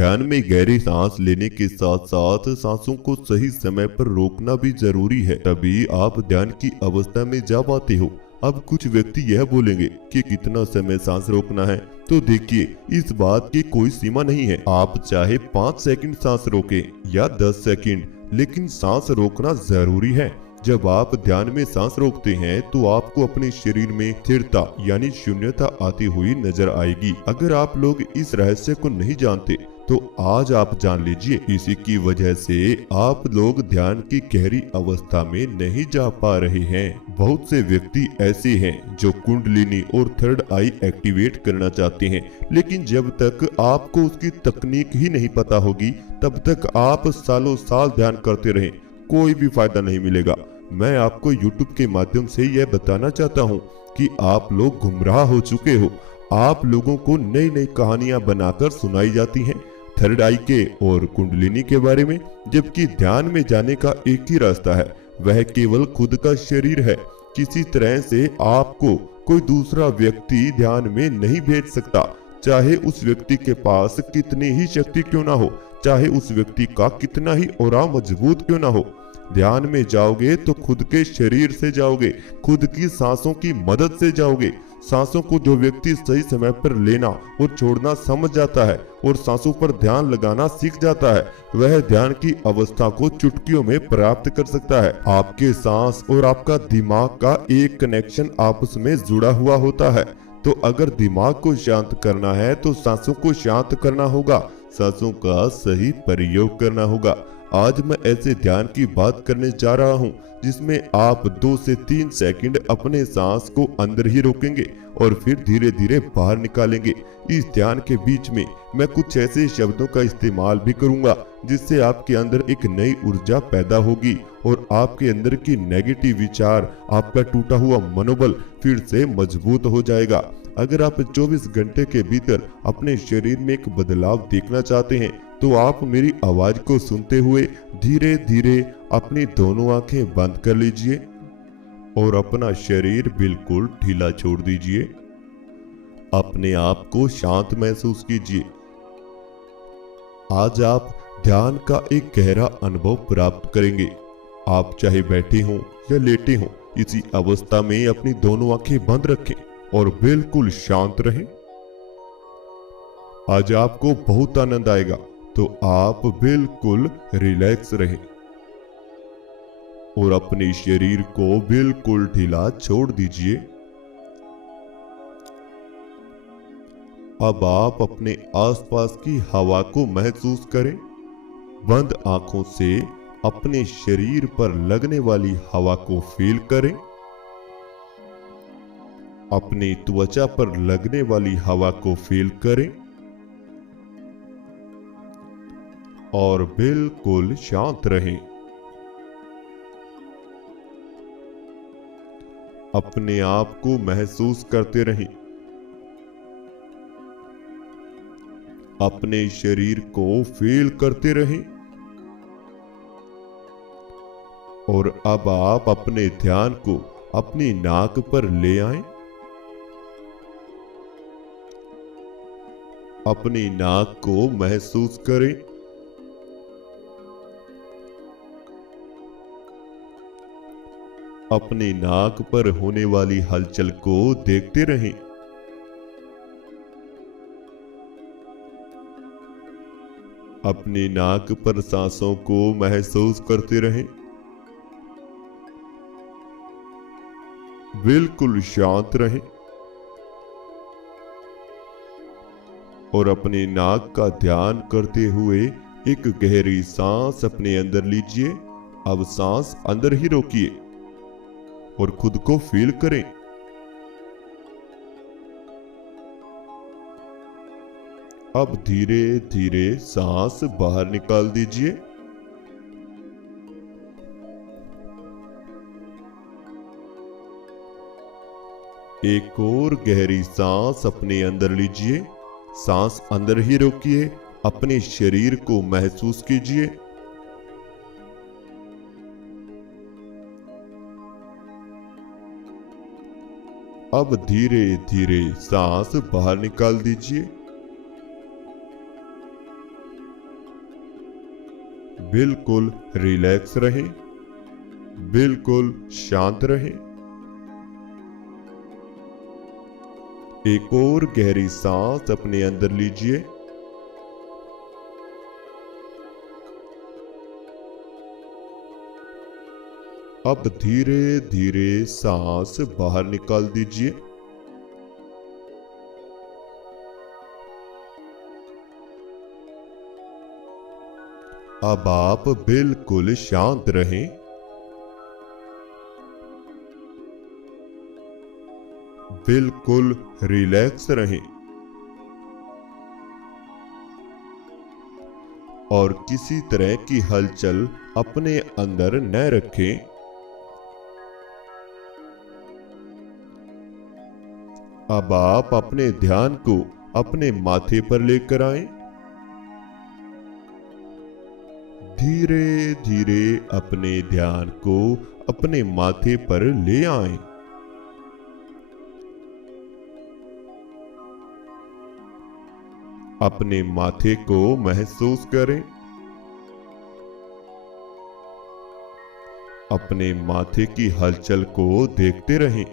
ध्यान में गहरी सांस लेने के साथ साथ सांसों को सही समय पर रोकना भी जरूरी है, तभी आप ध्यान की अवस्था में जा पाते हो। अब कुछ व्यक्ति यह बोलेंगे कि कितना समय सांस रोकना है, तो देखिए इस बात की कोई सीमा नहीं है। आप चाहे 5 सेकंड सांस रोकें या 10 सेकंड, लेकिन सांस रोकना जरूरी है। जब आप ध्यान में सांस रोकते हैं तो आपको अपने शरीर में स्थिरता यानी शून्यता आती हुई नजर आएगी। अगर आप लोग इस रहस्य को नहीं जानते तो आज आप जान लीजिए। इसी की वजह से आप लोग ध्यान की गहरी अवस्था में नहीं जा पा रहे हैं। बहुत से व्यक्ति ऐसे हैं जो कुंडलिनी और थर्ड आई एक्टिवेट करना चाहते हैं, लेकिन जब तक आपको उसकी तकनीक ही नहीं पता होगी तब तक आप सालों साल ध्यान करते रहें, कोई भी फायदा नहीं मिलेगा। मैं आपको YouTube के माध्यम से यह बताना चाहता हूँ कि आप लोग गुमराह हो चुके हो। आप लोगों को नई नई कहानियां बनाकर सुनाई जाती हैं थर्ड आई के और कुंडलिनी के बारे में, जबकि ध्यान में जाने का एक ही रास्ता है, वह केवल खुद का शरीर है। किसी तरह से आपको कोई दूसरा व्यक्ति ध्यान में नहीं भेज सकता, चाहे उस व्यक्ति के पास कितनी ही शक्ति क्यों ना हो, चाहे उस व्यक्ति का कितना ही ऑरा मजबूत क्यों ना हो। ध्यान में जाओगे तो खुद के शरीर से जाओगे, खुद की सांसों की मदद से जाओगे। सांसों को जो व्यक्ति सही समय पर लेना और छोड़ना समझ जाता है और सांसों पर ध्यान लगाना सीख जाता है, वह ध्यान की अवस्था को चुटकियों में प्राप्त कर सकता है। आपके सांस और आपका दिमाग का एक कनेक्शन आपस में जुड़ा हुआ होता है। तो अगर दिमाग को शांत करना है तो सांसों को शांत करना होगा, सांसों का सही प्रयोग करना होगा। आज मैं ऐसे ध्यान की बात करने जा रहा हूँ जिसमें आप 2 से 3 सेकंड अपने सांस को अंदर ही रोकेंगे और फिर धीरे धीरे बाहर निकालेंगे। इस ध्यान के बीच में मैं कुछ ऐसे शब्दों का इस्तेमाल भी करूंगा जिससे आपके अंदर एक नई ऊर्जा पैदा होगी और आपके अंदर की नेगेटिव विचार, आपका टूटा हुआ मनोबल फिर से मजबूत हो जाएगा। अगर आप 24 घंटे के भीतर अपने शरीर में एक बदलाव देखना चाहते हैं तो आप मेरी आवाज को सुनते हुए धीरे धीरे अपनी दोनों आंखें बंद कर लीजिए और अपना शरीर बिल्कुल ढीला छोड़ दीजिए। अपने आप को शांत महसूस कीजिए। आज आप ध्यान का एक गहरा अनुभव प्राप्त करेंगे। आप चाहे बैठे हों या लेटे हों, इसी अवस्था में अपनी दोनों आंखें बंद रखें और बिल्कुल शांत रहें। आज आपको बहुत आनंद आएगा, तो आप बिल्कुल रिलैक्स रहें और अपने शरीर को बिल्कुल ढीला छोड़ दीजिए। अब आप अपने आसपास की हवा को महसूस करें। बंद आंखों से अपने शरीर पर लगने वाली हवा को फील करें। अपनी त्वचा पर लगने वाली हवा को फील करें और बिल्कुल शांत रहें। अपने आप को महसूस करते रहें। अपने शरीर को फील करते रहें और अब आप अपने ध्यान को अपनी नाक पर ले आएं। अपनी नाक को महसूस करें। अपनी नाक पर होने वाली हलचल को देखते रहें। अपनी नाक पर सांसों को महसूस करते रहें। बिल्कुल शांत रहें और अपनी नाक का ध्यान करते हुए एक गहरी सांस अपने अंदर लीजिए। अब सांस अंदर ही रोकिए और खुद को फील करें। अब धीरे धीरे सांस बाहर निकाल दीजिए। एक और गहरी सांस अपने अंदर लीजिए। सांस अंदर ही रोकिए। अपने शरीर को महसूस कीजिए। अब धीरे धीरे सांस बाहर निकाल दीजिए। बिल्कुल रिलैक्स रहें, बिल्कुल शांत रहें। एक और गहरी सांस अपने अंदर लीजिए। अब धीरे धीरे सांस बाहर निकाल दीजिए। अब आप बिल्कुल शांत रहें, बिल्कुल रिलैक्स रहें और किसी तरह की हलचल अपने अंदर न रखें। अब आप अपने ध्यान को अपने माथे पर लेकर आएं। धीरे धीरे अपने ध्यान को अपने माथे पर ले आएं। अपने माथे को महसूस करें। अपने माथे की हलचल को देखते रहें।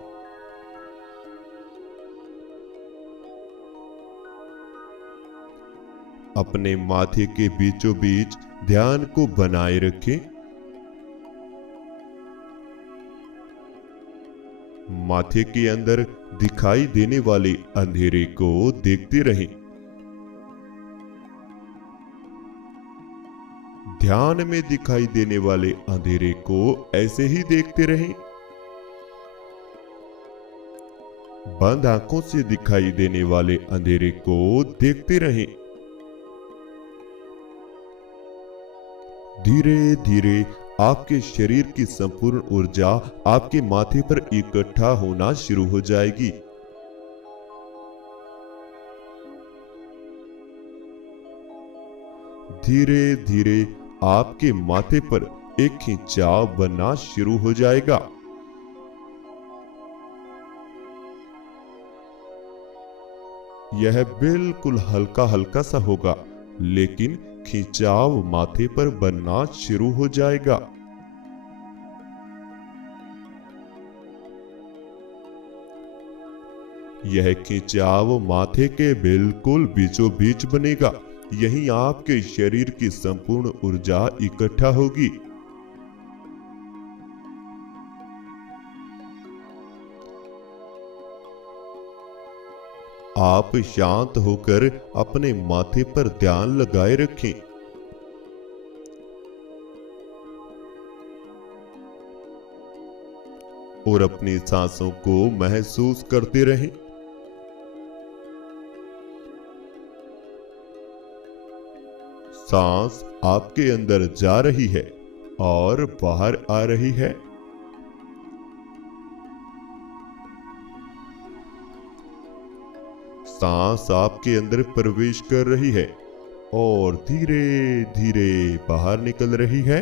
अपने माथे के बीचों बीच ध्यान को बनाए रखें। माथे के अंदर दिखाई देने वाले अंधेरे को देखते रहें। ध्यान में दिखाई देने वाले अंधेरे को ऐसे ही देखते रहें। बंद आंखों से दिखाई देने वाले अंधेरे को देखते रहें। धीरे धीरे आपके शरीर की संपूर्ण ऊर्जा आपके माथे पर इकट्ठा होना शुरू हो जाएगी। धीरे धीरे आपके माथे पर एक खिंचाव बनना शुरू हो जाएगा। यह बिल्कुल हल्का हल्का सा होगा, लेकिन खिंचाव माथे पर बनना शुरू हो जाएगा। यह खिंचाव माथे के बिल्कुल बीचों बीच बनेगा। यहीं आपके शरीर की संपूर्ण ऊर्जा इकट्ठा होगी। आप शांत होकर अपने माथे पर ध्यान लगाए रखें। और अपनी सांसों को महसूस करते रहें। सांस आपके अंदर जा रही है और बाहर आ रही है। सांस आपके अंदर प्रवेश कर रही है और धीरे धीरे बाहर निकल रही है।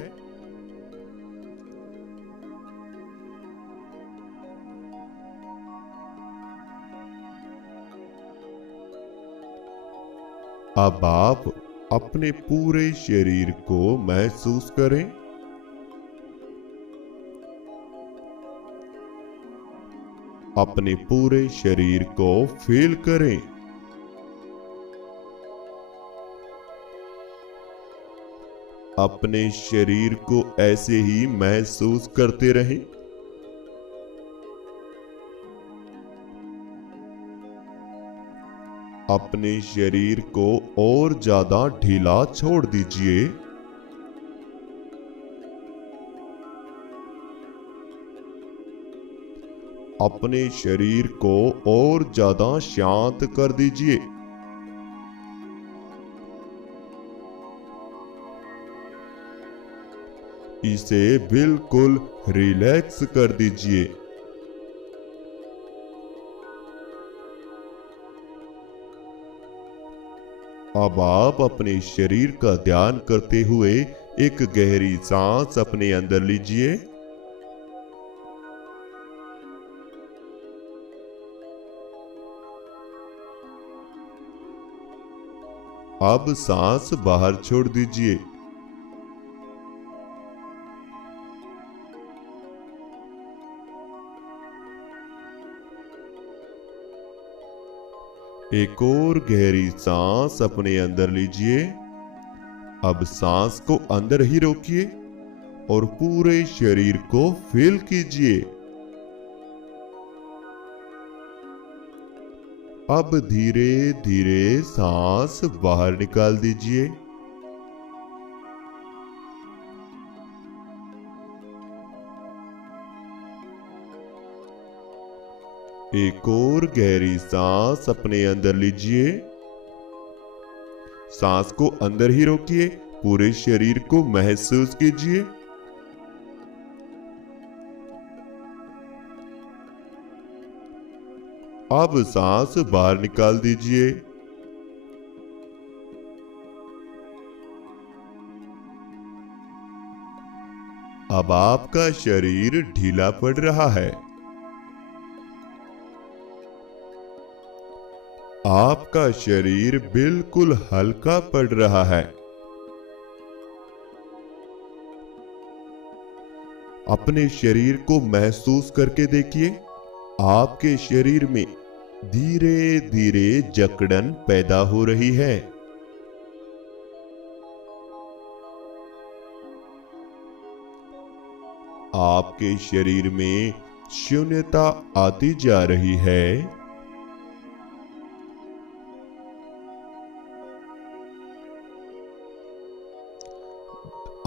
अब आप अपने पूरे शरीर को महसूस करें। अपने पूरे शरीर को फील करें। अपने शरीर को ऐसे ही महसूस करते रहें। अपने शरीर को और ज्यादा ढीला छोड़ दीजिए। अपने शरीर को और ज्यादा शांत कर दीजिए। इसे बिल्कुल रिलैक्स कर दीजिए। अब आप अपने शरीर का ध्यान करते हुए एक गहरी सांस अपने अंदर लीजिए। अब सांस बाहर छोड़ दीजिए। एक और गहरी सांस अपने अंदर लीजिए। अब सांस को अंदर ही रोकिए और पूरे शरीर को फील कीजिए। अब धीरे धीरे सांस बाहर निकाल दीजिए। एक और गहरी सांस अपने अंदर लीजिए। सांस को अंदर ही रोकिए, पूरे शरीर को महसूस कीजिए। अब सांस बाहर निकाल दीजिए। अब आपका शरीर ढीला पड़ रहा है। आपका शरीर बिल्कुल हल्का पड़ रहा है। अपने शरीर को महसूस करके देखिए, आपके शरीर में धीरे धीरे जकड़न पैदा हो रही है। आपके शरीर में शून्यता आती जा रही है।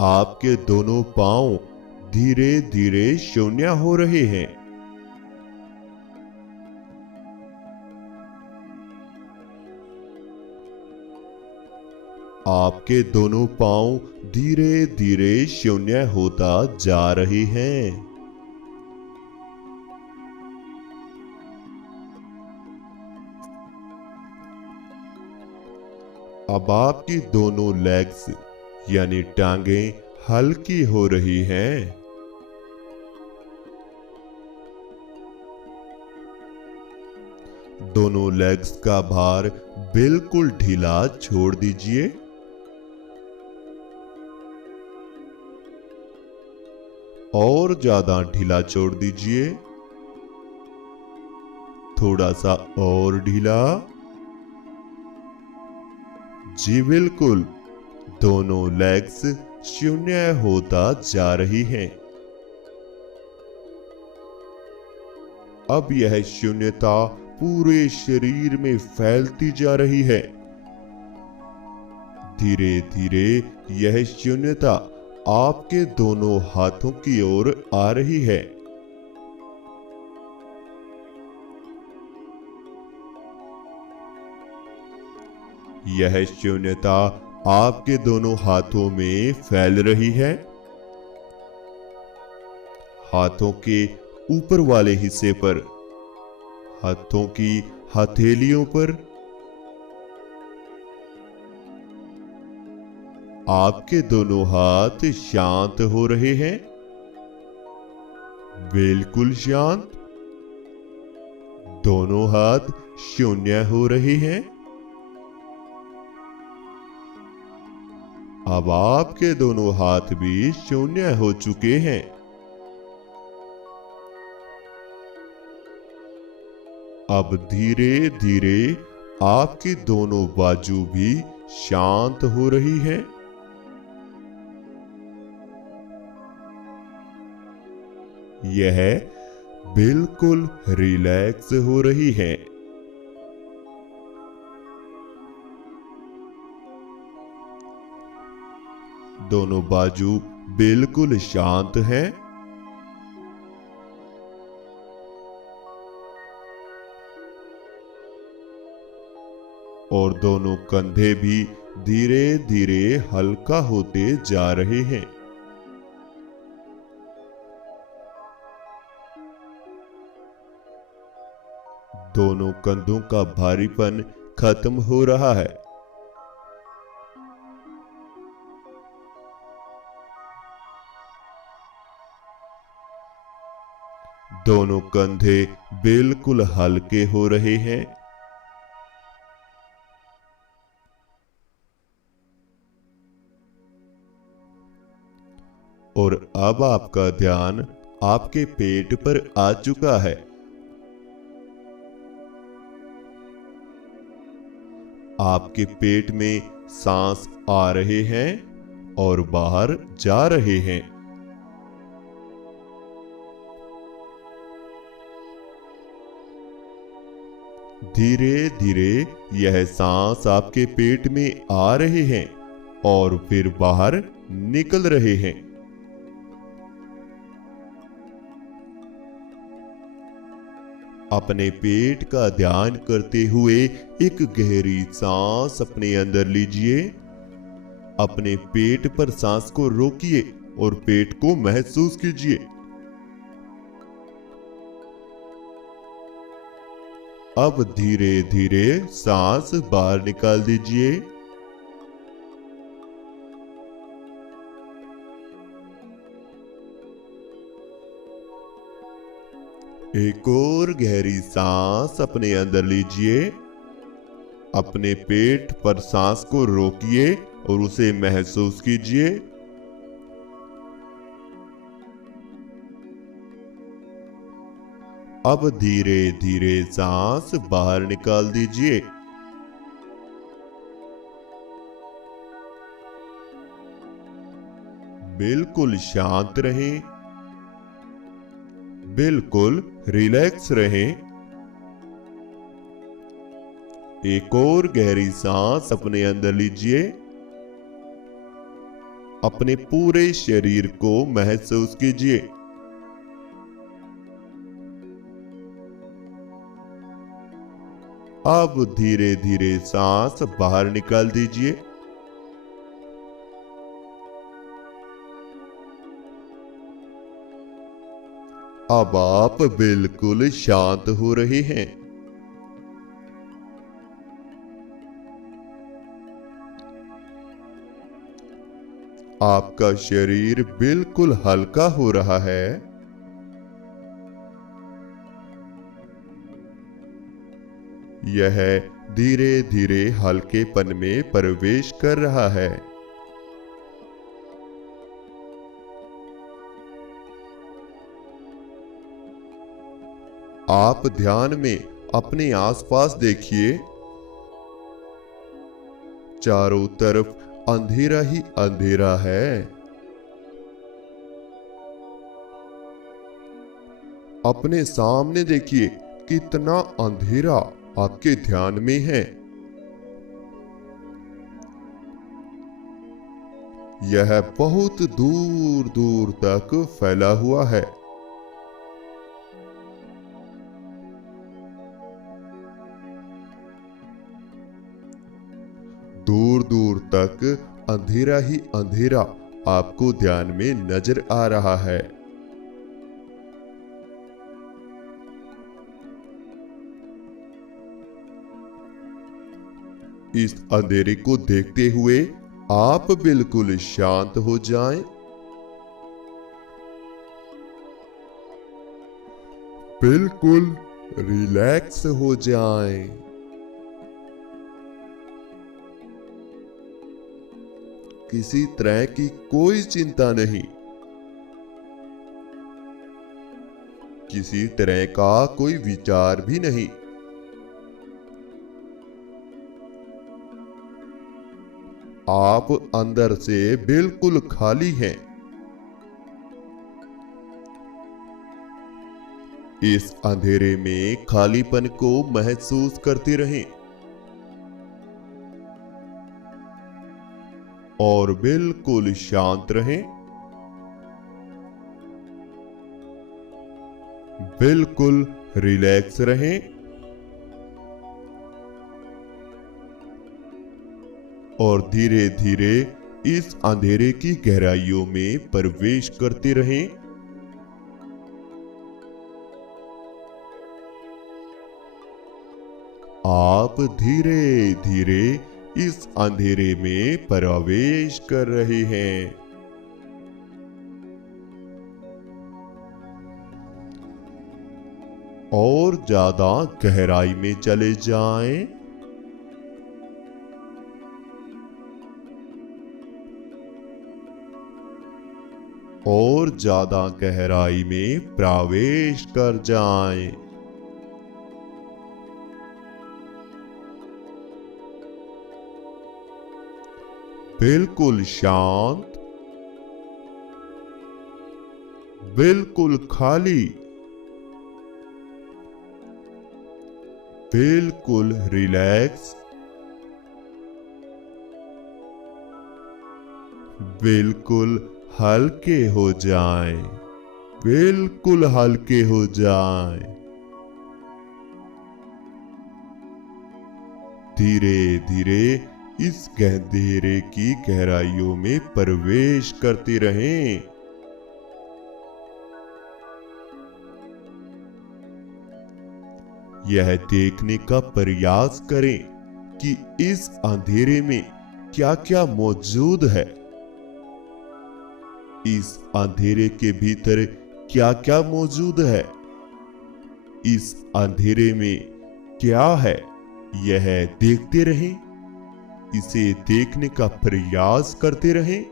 आपके दोनों पांव धीरे धीरे शून्य हो रहे हैं। आपके दोनों पांव धीरे धीरे शून्य होता जा रहे हैं। अब आपकी दोनों लेग्स यानी टांगें हल्की हो रही हैं। दोनों लेग्स का भार बिल्कुल ढीला छोड़ दीजिए। और ज्यादा ढीला छोड़ दीजिए। थोड़ा सा और ढीला। जी बिल्कुल, दोनों लेग्स शून्य होता जा रही हैं। अब यह शून्यता पूरे शरीर में फैलती जा रही है। धीरे धीरे यह शून्यता आपके दोनों हाथों की ओर आ रही है। यह शून्यता आपके दोनों हाथों में फैल रही है। हाथों के ऊपर वाले हिस्से पर, हाथों की हथेलियों पर। आपके दोनों हाथ शांत हो रहे हैं, बिल्कुल शांत। दोनों हाथ शून्य हो रहे हैं। अब आपके दोनों हाथ भी शून्य हो चुके हैं। अब धीरे धीरे आपकी दोनों बाजू भी शांत हो रही है। यह बिल्कुल रिलैक्स हो रही है। दोनों बाजू बिल्कुल शांत हैं। और दोनों कंधे भी धीरे धीरे हल्का होते जा रहे हैं। दोनों कंधों का भारीपन खत्म हो रहा है। दोनों कंधे बिल्कुल हल्के हो रहे हैं। और अब आपका ध्यान आपके पेट पर आ चुका है। आपके पेट में सांस आ रहे हैं और बाहर जा रहे हैं। धीरे धीरे यह सांस आपके पेट में आ रहे हैं और फिर बाहर निकल रहे हैं। अपने पेट का ध्यान करते हुए एक गहरी सांस अपने अंदर लीजिए। अपने पेट पर सांस को रोकिए और पेट को महसूस कीजिए। अब धीरे धीरे सांस बाहर निकाल दीजिए। एक और गहरी सांस अपने अंदर लीजिए। अपने पेट पर सांस को रोकिए और उसे महसूस कीजिए। अब धीरे धीरे सांस बाहर निकाल दीजिए। बिल्कुल शांत रहें, बिल्कुल रिलैक्स रहें। एक और गहरी सांस अपने अंदर लीजिए। अपने पूरे शरीर को महसूस कीजिए। अब धीरे धीरे सांस बाहर निकाल दीजिए। अब आप बिल्कुल शांत हो रहे हैं। आपका शरीर बिल्कुल हल्का हो रहा है। यह धीरे धीरे हल्केपन में प्रवेश कर रहा है। आप ध्यान में अपने आसपास देखिए। चारों तरफ अंधेरा ही अंधेरा है। अपने सामने देखिए, कितना अंधेरा आपके ध्यान में है। यह बहुत दूर दूर तक फैला हुआ है। दूर दूर तक अंधेरा ही अंधेरा आपको ध्यान में नजर आ रहा है। इस अंधेरे को देखते हुए आप बिल्कुल शांत हो जाएं। बिल्कुल रिलैक्स हो जाएं। किसी तरह की कोई चिंता नहीं, किसी तरह का कोई विचार भी नहीं। आप अंदर से बिल्कुल खाली हैं। इस अंधेरे में खालीपन को महसूस करते रहें और बिल्कुल शांत रहें। बिल्कुल रिलैक्स रहें और धीरे धीरे इस अंधेरे की गहराइयों में प्रवेश करते रहें। आप धीरे धीरे इस अंधेरे में प्रवेश कर रहे हैं। और ज्यादा गहराई में चले जाएं। और ज्यादा गहराई में प्रवेश कर जाएं। बिल्कुल शांत, बिल्कुल खाली, बिल्कुल रिलैक्स, बिल्कुल हल्के हो जाएं, बिल्कुल हल्के हो जाएं। धीरे धीरे इस अंधेरे की गहराइयों में प्रवेश करते रहें। यह देखने का प्रयास करें कि इस अंधेरे में क्या क्या मौजूद है। इस अंधेरे के भीतर क्या क्या मौजूद है, इस अंधेरे में क्या है, यह देखते रहें, इसे देखने का प्रयास करते रहें।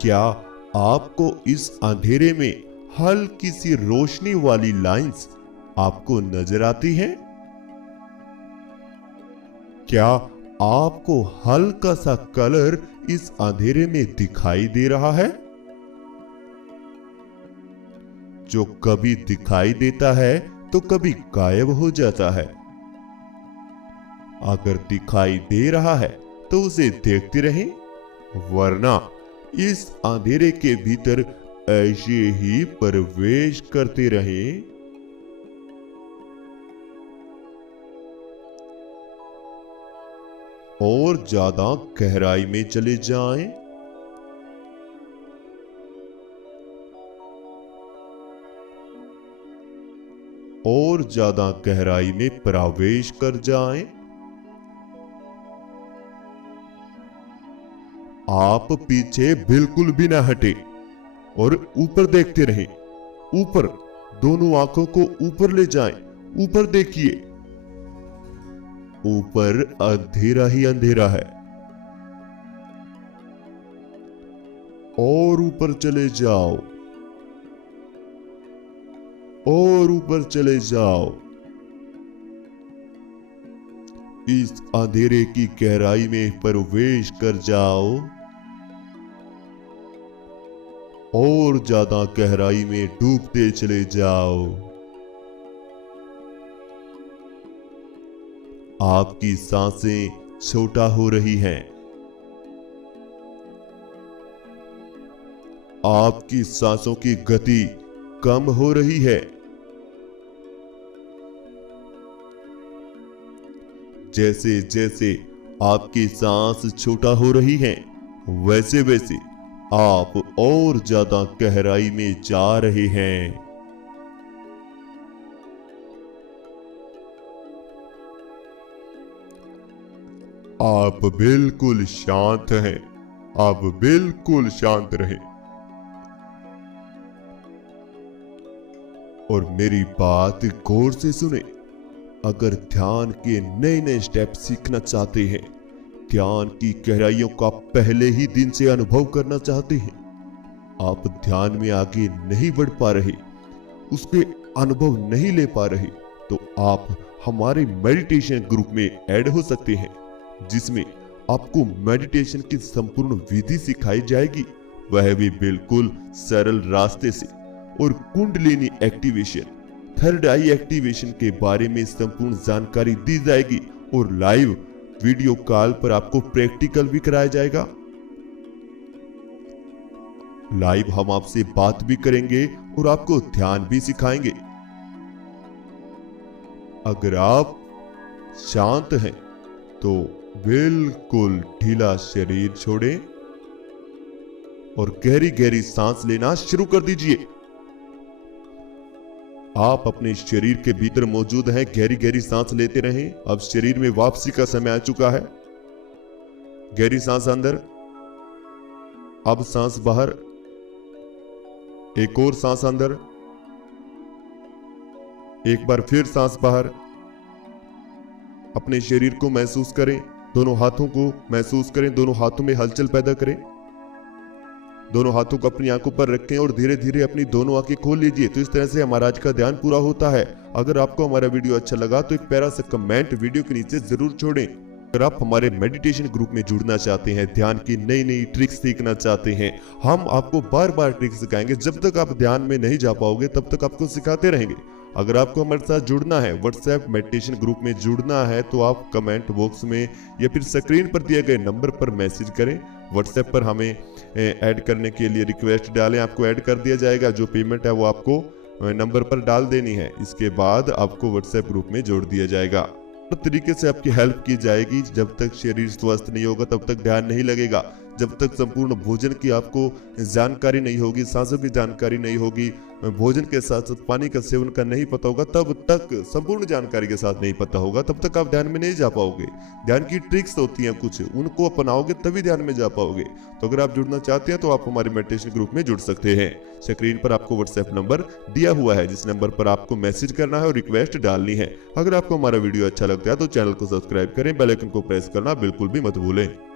क्या आपको इस अंधेरे में हल्की सी रोशनी वाली लाइंस आपको नजर आती हैं? क्या आपको हल्का सा कलर इस अंधेरे में दिखाई दे रहा है? जो कभी दिखाई देता है तो कभी गायब हो जाता है। अगर दिखाई दे रहा है तो उसे देखते रहें, वरना इस अंधेरे के भीतर ऐसे ही प्रवेश करते रहें। और ज्यादा गहराई में चले जाएं। और ज्यादा गहराई में प्रवेश कर जाएं। आप पीछे बिल्कुल भी ना हटे और ऊपर देखते रहें। ऊपर, दोनों आंखों को ऊपर ले जाएं। ऊपर देखिए, ऊपर अंधेरा ही अंधेरा है। और ऊपर चले जाओ, और ऊपर चले जाओ। इस अंधेरे की गहराई में प्रवेश कर जाओ और ज्यादा गहराई में डूबते चले जाओ। आपकी सांसें छोटा हो रही हैं। आपकी सांसों की गति कम हो रही है। जैसे जैसे आपकी सांस छोटा हो रही है, वैसे वैसे आप और ज्यादा गहराई में जा रहे हैं। आप बिल्कुल शांत हैं। आप बिल्कुल शांत रहें। और मेरी बात गौर से सुने। अगर ध्यान के नए नए स्टेप सीखना चाहते हैं, ध्यान की गहराइयों का पहले ही दिन से अनुभव करना चाहते हैं, आप ध्यान में आगे नहीं बढ़ पा रहे, उसके अनुभव नहीं ले पा रहे, तो आप हमारे मेडिटेशन ग्रुप में ऐड हो सकते हैं, जिसमें आपको मेडिटेशन की संपूर्ण विधि सिखाई जाएगी, वह भी बिल्कुल सरल रास्ते से। और कुंडलिनी एक्टिवेशन, थर्ड आई एक्टिवेशन के बारे में संपूर्ण जानकारी दी जाएगी और लाइव वीडियो कॉल पर आपको प्रैक्टिकल भी कराया जाएगा। लाइव हम आपसे बात भी करेंगे और आपको ध्यान भी सिखाएंगे। अगर आप शांत हैं तो बिल्कुल ढीला शरीर छोड़ें और गहरी गहरी सांस लेना शुरू कर दीजिए। आप अपने शरीर के भीतर मौजूद हैं, गहरी गहरी सांस लेते रहें। अब शरीर में वापसी का समय आ चुका है। गहरी सांस अंदर, अब सांस बाहर, एक और सांस अंदर, एक बार फिर सांस बाहर। अपने शरीर को महसूस करें, दोनों हाथों को महसूस करें, दोनों हाथों में हलचल पैदा करें। दोनों हाथों को अपनी आंखों पर रखें और धीरे धीरे अपनी दोनों आंखें खोल लीजिए। तो इस तरह से हमारा आज का ध्यान पूरा होता है। अगर आपको हमारा वीडियो अच्छा लगा तो एक प्यारा सा कमेंट वीडियो के नीचे जरूर छोड़ें। अगर आप हमारे मेडिटेशन ग्रुप में जुड़ना चाहते हैं, ध्यान की नई नई ट्रिक्स सीखना चाहते हैं, हम आपको बार बार ट्रिक्स सिखाएंगे। जब तक आप ध्यान में नहीं जा पाओगे तब तक आपको सिखाते रहेंगे। अगर आपको हमारे साथ जुड़ना है, व्हाट्सएप मेडिटेशन ग्रुप में जुड़ना है, तो आप कमेंट बॉक्स में या फिर स्क्रीन पर दिए गए नंबर पर मैसेज करें। व्हाट्सएप पर हमें ऐड करने के लिए रिक्वेस्ट डालें, आपको ऐड कर दिया जाएगा। जो पेमेंट है वो आपको नंबर पर डाल देनी है। इसके बाद आपको व्हाट्सएप ग्रुप में जोड़ दिया जाएगा। हर तरीके से आपकी हेल्प की जाएगी। जब तक शरीर स्वस्थ नहीं होगा तब तक ध्यान नहीं लगेगा। जब तक संपूर्ण भोजन की आपको जानकारी नहीं होगी, सांसों की जानकारी नहीं होगी, भोजन के साथ साथ पानी का सेवन का नहीं पता होगा, तब तक संपूर्ण जानकारी के साथ नहीं पता होगा, तब तक आप ध्यान में नहीं जा पाओगे। ध्यान की ट्रिक्स होती हैं कुछ, उनको अपनाओगे तभी ध्यान में जा पाओगे। तो अगर आप जुड़ना चाहते हैं तो आप हमारे मेडिटेशन ग्रुप में जुड़ सकते हैं। स्क्रीन पर आपको व्हाट्सएप नंबर दिया हुआ है, जिस नंबर पर आपको मैसेज करना है और रिक्वेस्ट डालनी है। अगर आपको हमारा वीडियो अच्छा लगता है तो चैनल को सब्सक्राइब करें, बेल आइकन को प्रेस करना बिल्कुल भी मत भूलें।